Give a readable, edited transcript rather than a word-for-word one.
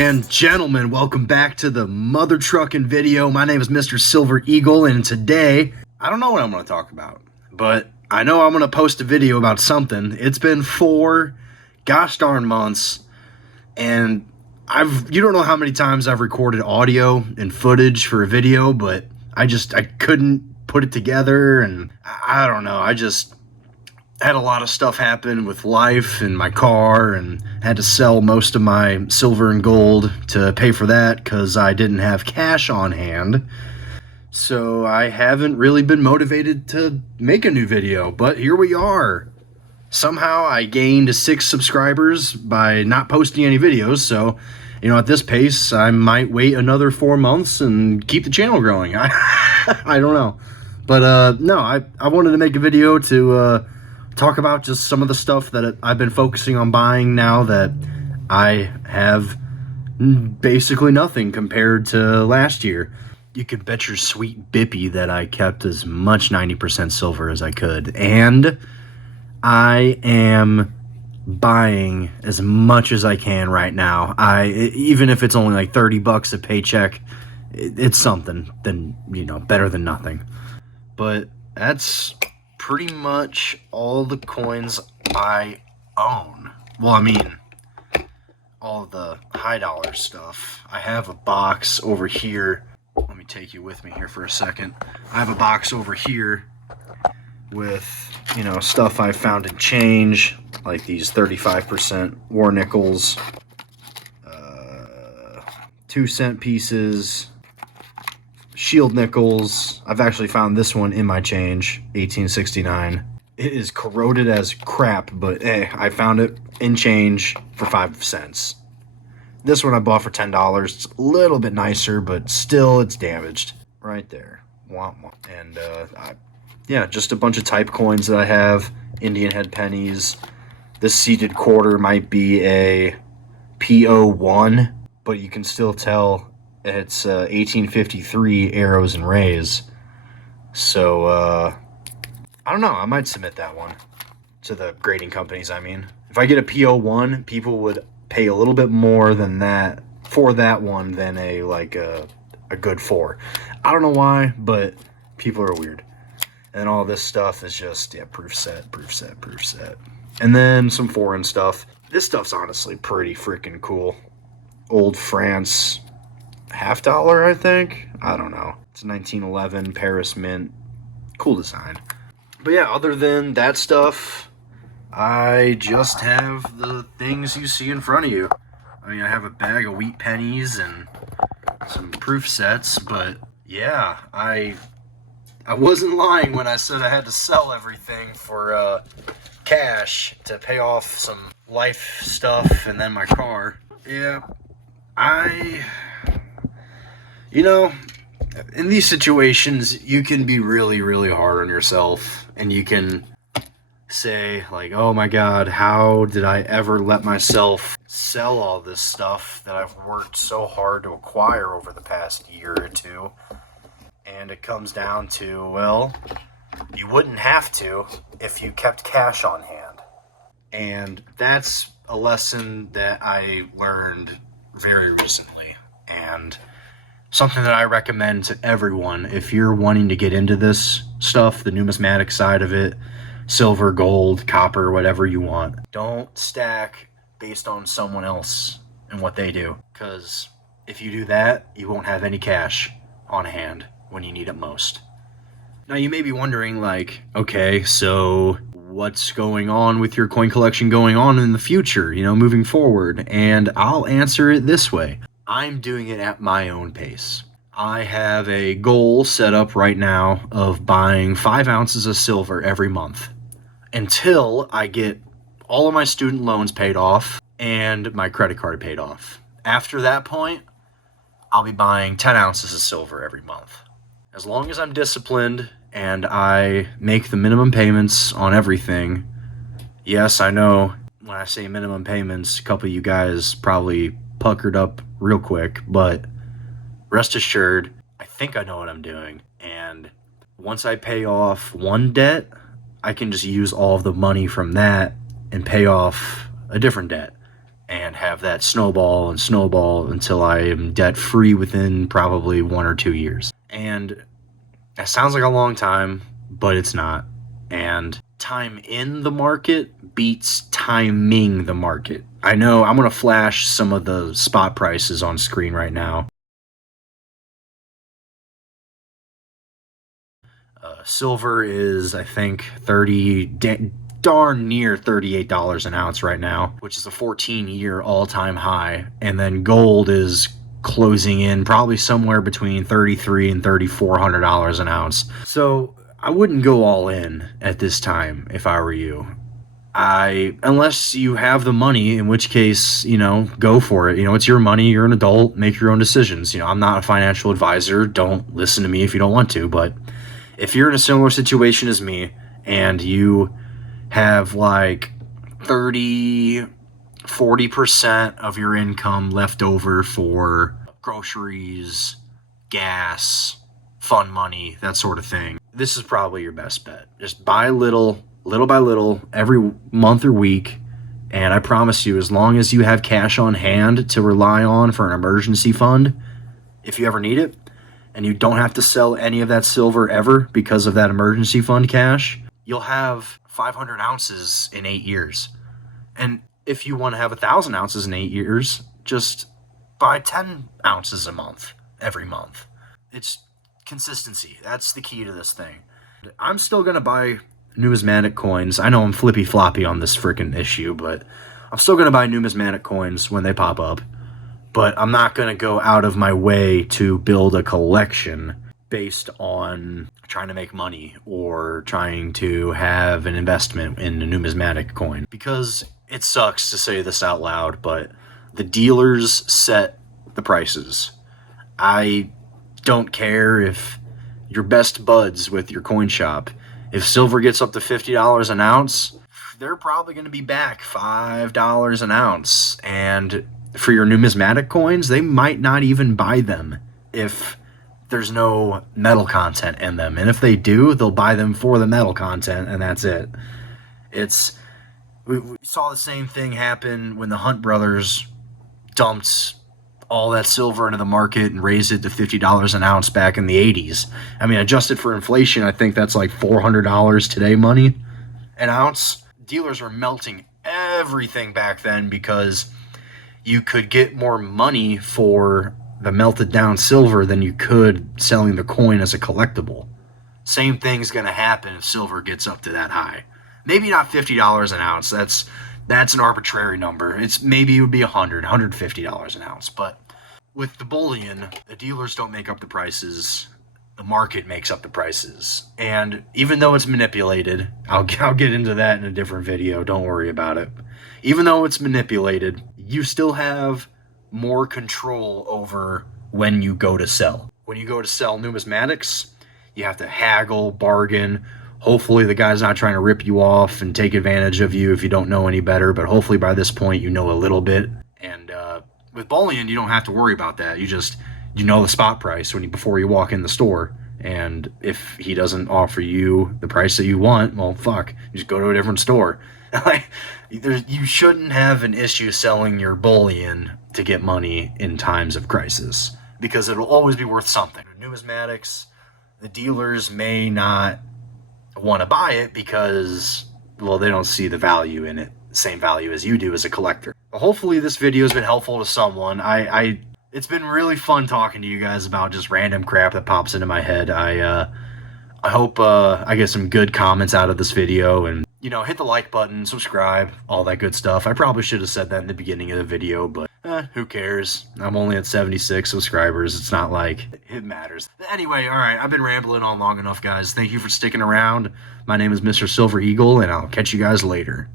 and gentlemen, welcome back to the mother trucking video. My name is Mr.SilverEagle, and today, I don't know what I'm going to talk about, but I know I'm going to post a video about something. It's been 4 gosh darn months, and you don't know how many times I've recorded audio and footage for a video, but I couldn't put it together, and I don't know, I just had a lot of stuff happen with life and my car, and had to sell most of my silver and gold to pay for that because I didn't have cash on hand. So I haven't really been motivated to make a new video, but here we are. Somehow I gained 6 subscribers by not posting any videos, so at this pace I might wait another 4 months and keep the channel growing. I don't know. But no, I wanted to make a video to talk about just some of the stuff that I've been focusing on buying now that I have basically nothing compared to last year. You could bet your sweet bippy that I kept as much 90% silver as I could. And I am buying as much as I can right now. Even if it's only like 30 bucks a paycheck, it's something. Then, better than nothing. But that's pretty much all the coins I own. Well, I mean, all the high dollar stuff. I have a box over here. Let me take you with me here for a second. I have a box over here with, stuff I found in change, like these 35% war nickels, 2-cent pieces, shield nickels. I've actually found this one in my change, 1869. It is corroded as crap, but I found it in change for 5 cents. This one I bought for $10. It's a little bit nicer, but still it's damaged. Right there. And yeah, just a bunch of type coins that I have. Indian head pennies. This seated quarter might be a PO1, but you can still tell it's 1853 arrows and rays. So, I don't know. I might submit that one to the grading companies, I mean. If I get a PO1, people would pay a little bit more than that for that one than a good 4. I don't know why, but people are weird. And all this stuff is just, proof set. And then some foreign stuff. This stuff's honestly pretty freaking cool. Old France $50, I think. I don't know. It's 1911 Paris mint. Cool design. But yeah, other than that stuff, I just have the things you see in front of you. I mean, I have a bag of wheat pennies and some proof sets, but yeah, I wasn't lying when I said I had to sell everything for cash to pay off some life stuff and then my car. Yeah, in these situations, you can be really, really hard on yourself, and you can say, like, oh my god, how did I ever let myself sell all this stuff that I've worked so hard to acquire over the past year or two? And it comes down to, well, you wouldn't have to if you kept cash on hand. And that's a lesson that I learned very recently, and something that I recommend to everyone if you're wanting to get into this stuff, the numismatic side of it, silver, gold, copper, whatever you want. Don't stack based on someone else and what they do, because if you do that, you won't have any cash on hand when you need it most. Now, you may be wondering, like, okay, so what's going on with your coin collection going on in the future, moving forward? And I'll answer it this way. I'm doing it at my own pace. I have a goal set up right now of buying 5 ounces of silver every month until I get all of my student loans paid off and my credit card paid off. After that point, I'll be buying 10 ounces of silver every month. As long as I'm disciplined and I make the minimum payments on everything. Yes, I know when I say minimum payments, a couple of you guys probably puckered up real quick, but rest assured, I think I know what I'm doing. And once I pay off one debt, I can just use all of the money from that and pay off a different debt. and have that snowball and snowball until I am debt free within probably 1 or 2 years. And that sounds like a long time, but it's not. And time in the market beats timing the market. I know I'm going to flash some of the spot prices on screen right now. Silver is, I think, darn near $38 an ounce right now, which is a 14-year all-time high. And then gold is closing in probably somewhere between $3,300 and $3,400 an ounce. So I wouldn't go all in at this time if I were you. Unless you have the money, in which case, go for it. It's your money. You're an adult. Make your own decisions. I'm not a financial advisor. Don't listen to me if you don't want to. But if you're in a similar situation as me and you have like 40% of your income left over for groceries, gas, fun money, that sort of thing, this is probably your best bet. Just buy little by little, every month or week, and I promise you, as long as you have cash on hand to rely on for an emergency fund, if you ever need it, and you don't have to sell any of that silver ever because of that emergency fund cash, you'll have 500 ounces in 8 years. And if you want to have 1,000 ounces in 8 years, just buy 10 ounces a month, every month. It's consistency. That's the key to this thing. I'm still going to buy numismatic coins. I know I'm flippy-floppy on this freaking issue, but I'm still going to buy numismatic coins when they pop up. But I'm not going to go out of my way to build a collection based on trying to make money or trying to have an investment in a numismatic coin. Because it sucks to say this out loud, but the dealers set the prices. I don't care if you're best buds with your coin shop. If silver gets up to $50 an ounce, they're probably going to be back $5 an ounce. And for your numismatic coins, they might not even buy them if there's no metal content in them. And if they do, they'll buy them for the metal content, and that's it. We saw the same thing happen when the Hunt brothers dumped all that silver into the market and raised it to $50 an ounce back in the 80s. I mean, adjusted for inflation, I think that's like $400 today money an ounce. Dealers were melting everything back then because you could get more money for the melted down silver than you could selling the coin as a collectible. Same thing's going to happen if silver gets up to that high. Maybe not $50 an ounce. That's an arbitrary number. Maybe it would be $150 an ounce. But with the bullion, the dealers don't make up the prices. The market makes up the prices. And even though it's manipulated, I'll get into that in a different video. Don't worry about it. Even though it's manipulated, you still have more control over when you go to sell. When you go to sell numismatics, you have to haggle, bargain. Hopefully the guy's not trying to rip you off and take advantage of you if you don't know any better, but hopefully by this point you know a little bit. And with bullion, you don't have to worry about that. You know the spot price before you walk in the store. And if he doesn't offer you the price that you want, well, fuck, you just go to a different store. You shouldn't have an issue selling your bullion to get money in times of crisis, because it'll always be worth something. Numismatics, the dealers may not want to buy it because, well, they don't see the value in it, the same value as you do as a collector. But hopefully this video has been helpful to someone. It's been really fun talking to you guys about just random crap that pops into my head. I hope I get some good comments out of this video, and hit the like button, subscribe, all that good stuff. I probably should have said that in the beginning of the video, but who cares? I'm only at 76 subscribers. It's not like it matters. Anyway, alright, I've been rambling on long enough, guys. Thank you for sticking around. My name is Mr. SilverEagle, and I'll catch you guys later.